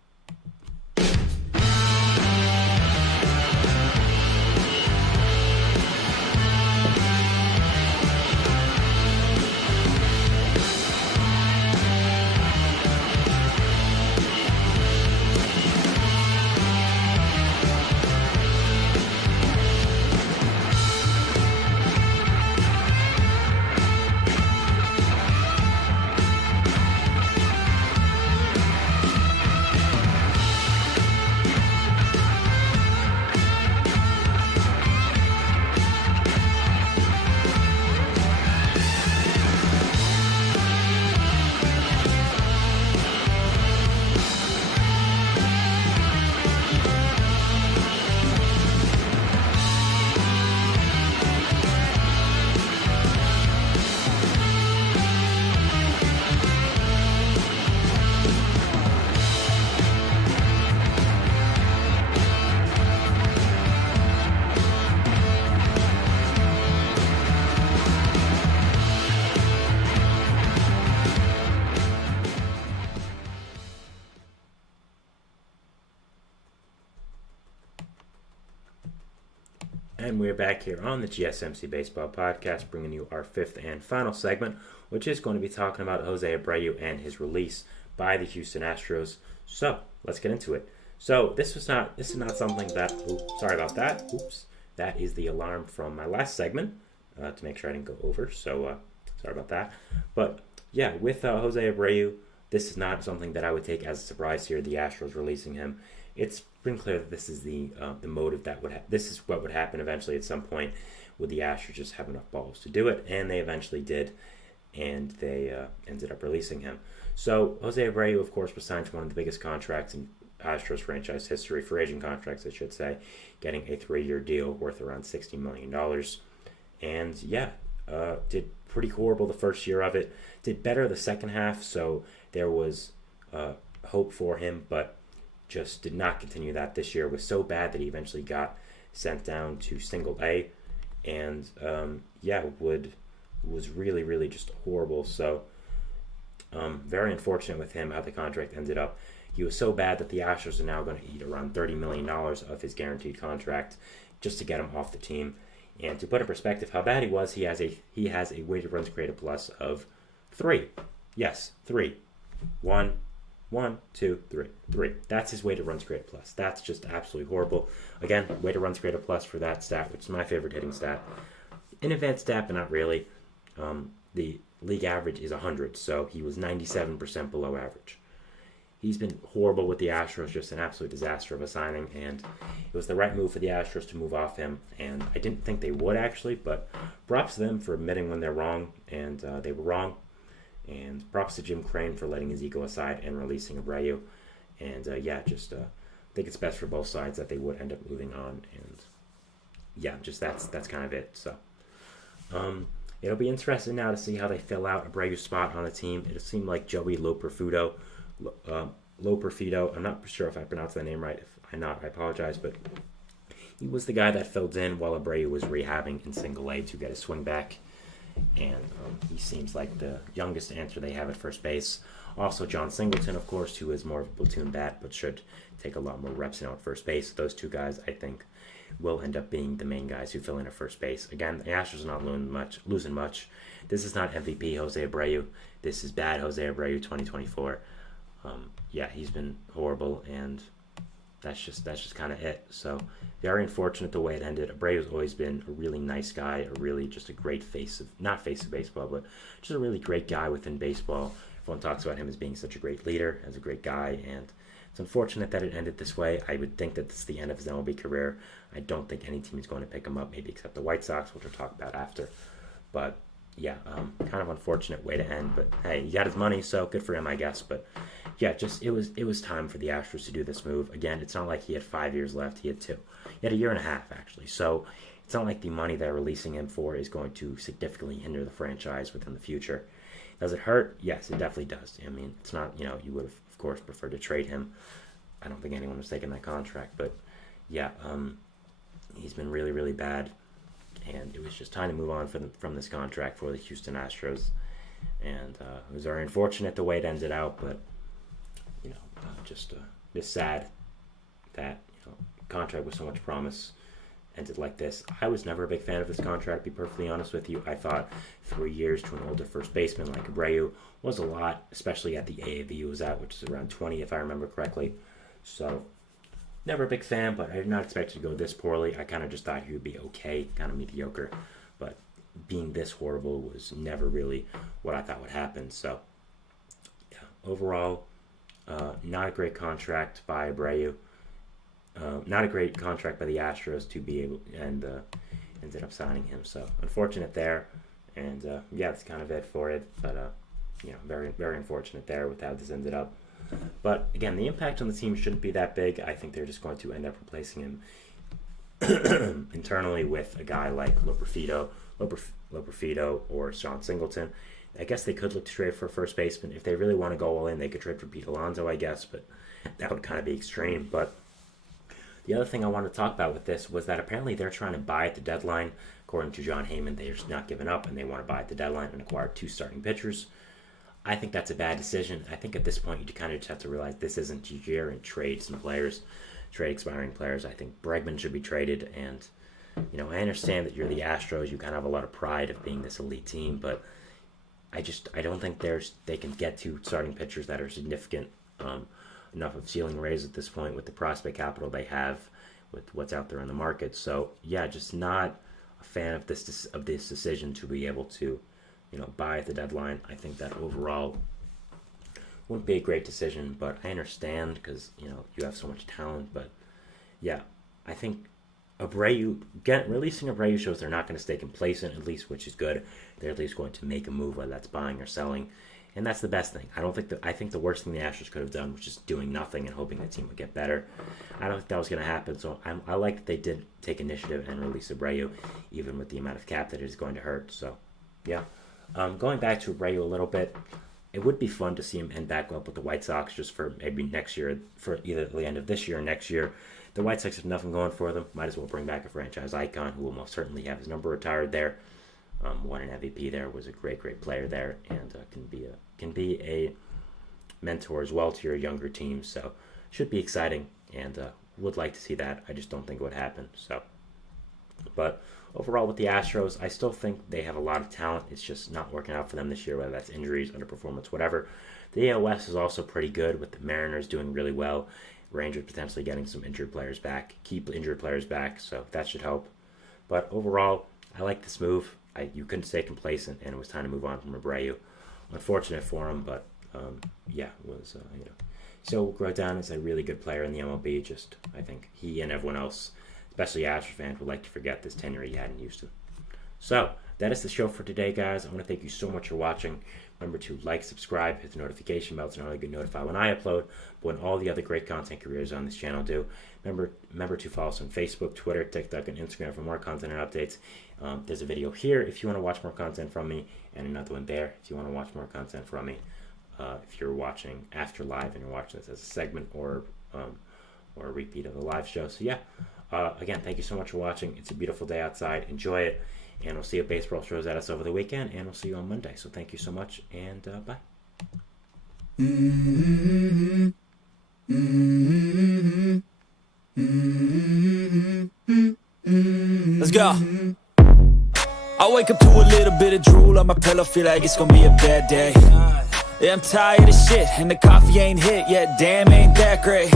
And we're back here on the GSMC Baseball Podcast, bringing you our fifth and final segment, which is going to be talking about Jose Abreu and his release by the Houston Astros. So let's get into it. So this is not something that. Sorry about that. Oops, that is the alarm from my last segment to make sure I didn't go over. So sorry about that. But yeah, with Jose Abreu, this is not something that I would take as a surprise here. The Astros releasing him. It's been clear that this is the motive that this is what would happen eventually at some point. Would the Astros just have enough balls to do it? And they eventually did, and they ended up releasing him. So Jose Abreu, of course, was signed for one of the biggest contracts in Astros franchise history, free agent contracts, I should say, getting a 3-year deal worth around $60 million. And yeah, did pretty horrible the first year of it. Did better the second half, so there was hope for him, but just did not continue that this year. It was so bad that he eventually got sent down to single A, and was really, really just horrible. So very unfortunate with him how the contract ended up. He was so bad that the Astros are now going to eat around $30 million of his guaranteed contract just to get him off the team. And to put in perspective how bad he was, he has a weighted runs created plus of 3. Yes, 3. 1, 2, 3. 3. That's his weighted runs created plus. That's just absolutely horrible. Again, weighted runs created plus for that stat, which is my favorite hitting stat. An advanced stat, but not really. The league average is 100, so he was 97% below average. He's been horrible with the Astros, just an absolute disaster of a signing, and it was the right move for the Astros to move off him, and I didn't think they would actually, but props to them for admitting when they're wrong, and they were wrong, and props to Jim Crane for letting his ego aside and releasing Abreu, and I think it's best for both sides that they would end up moving on, and yeah, just that's kind of it. So it'll be interesting now to see how they fill out Abreu's spot on the team. It'll seem like Joey Loperfido, I'm not sure if I pronounced that name right. If I'm not, I apologize, but he was the guy that filled in while Abreu was rehabbing in single A to get his swing back, and he seems like the youngest answer they have at first base. Also, John Singleton, of course, who is more of a platoon bat, but should take a lot more reps now at first base. Those two guys, I think, will end up being the main guys who fill in at first base. Again, the Astros are not losing much. This is not MVP Jose Abreu. This is bad Jose Abreu 2024. He's been horrible, and that's just kind of it. So very unfortunate the way it ended. Abreu's always been a really nice guy, just a great not face of baseball, but just a really great guy within baseball. Everyone talks about him as being such a great leader, as a great guy, and it's unfortunate that it ended this way. I would think that this is the end of his MLB career. I don't think any team is going to pick him up, maybe except the White Sox, which we'll talk about after. But yeah, kind of unfortunate way to end. But hey, he got his money, so good for him, I guess. But yeah, just it was time for the Astros to do this move. Again, it's not like he had 5 years left; he had 2. He had a year and a half actually. So it's not like the money they're releasing him for is going to significantly hinder the franchise within the future. Does it hurt? Yes, it definitely does. I mean, it's not, you would have, of course, preferred to trade him. I don't think anyone was taking that contract, but yeah, he's been really, really bad, and it was just time to move on from this contract for the Houston Astros, and it was very unfortunate the way it ended out, but just sad that contract with so much promise ended like this. I was never a big fan of this contract, to be perfectly honest with you. I thought 3 years to an older first baseman like Abreu was a lot, especially at the AAV he was at, which is around 20 if I remember correctly. So, never a big fan, but I did not expect it to go this poorly. I kind of just thought he would be okay, kind of mediocre. But being this horrible was never really what I thought would happen. So, yeah, overall, not a great contract by Abreu. Not a great contract by the Astros to be able, and ended up signing him. So unfortunate there, and yeah, that's kind of it for it. But very, very unfortunate there with how this ended up. But again, the impact on the team shouldn't be that big. I think they're just going to end up replacing him internally with a guy like Loperfido or Sean Singleton. I guess they could look to trade for a first baseman if they really want to go all in. They could trade for Pete Alonso, I guess, but that would kind of be extreme. But the other thing I wanted to talk about with this was that apparently they're trying to buy at the deadline. According to John Heyman, they're just not giving up, and they want to buy at the deadline and acquire 2 starting pitchers. I think that's a bad decision. I think at this point you kind of just have to realize this isn't your year and trade some players, trade expiring players. I think Bregman should be traded, and I understand that you're the Astros. You kind of have a lot of pride of being this elite team, but I don't think they can get 2 starting pitchers that are significant enough of ceiling raise at this point with the prospect capital they have with what's out there on the market. So yeah, just not a fan of this decision to be able to buy at the deadline. I think that overall wouldn't be a great decision, but I understand because you have so much talent. But yeah, I think releasing Abreu shows they're not going to stay complacent, at least, which is good. They're at least going to make a move, whether that's buying or selling. And that's the best thing. I think the worst thing the Astros could have done was just doing nothing and hoping the team would get better. I don't think that was going to happen. So I like that they did take initiative and release Abreu, even with the amount of cap that it is going to hurt. So, yeah. Going back to Abreu a little bit, it would be fun to see him end back up with the White Sox just for maybe next year, for either the end of this year or next year. The White Sox have nothing going for them. Might as well bring back a franchise icon who will most certainly have his number retired there. Won an MVP there, was a great player there, and can be a mentor as well to your younger team. So should be exciting, and would like to see that. I just don't think it would happen. So, but overall with the Astros, I still think they have a lot of talent. It's just not working out for them this year, whether that's injuries, underperformance, whatever. The AL West is also pretty good with the Mariners doing really well. Rangers potentially getting some injured players back, keep injured players back, so that should help. But overall, I like this move. You couldn't stay complacent, and it was time to move on from Abreu. Unfortunate for him, but yeah, it was So Rodon is a really good player in the MLB. Just I think he and everyone else, especially Astros fans, would like to forget this tenure he had in Houston. So that is the show for today, guys. I want to thank you so much for watching. Remember to like, subscribe, hit the notification bell to not only get notified when I upload, but when all the other great content creators on this channel do. Remember to follow us on Facebook, Twitter, TikTok, and Instagram for more content and updates. There's a video here if you want to watch more content from me, and another one there if you want to watch more content from me. If you're watching after live and you're watching this as a segment or a repeat of the live show. So yeah, again, thank you so much for watching. It's a beautiful day outside. Enjoy it. And we'll see if baseball throws at us over the weekend, and we'll see you on Monday. So thank you so much, and bye. Let's go. I wake up to a little bit of drool on my pillow, feel like it's gonna be a bad day. Yeah, I'm tired of shit, and the coffee ain't hit yet, damn, ain't that great.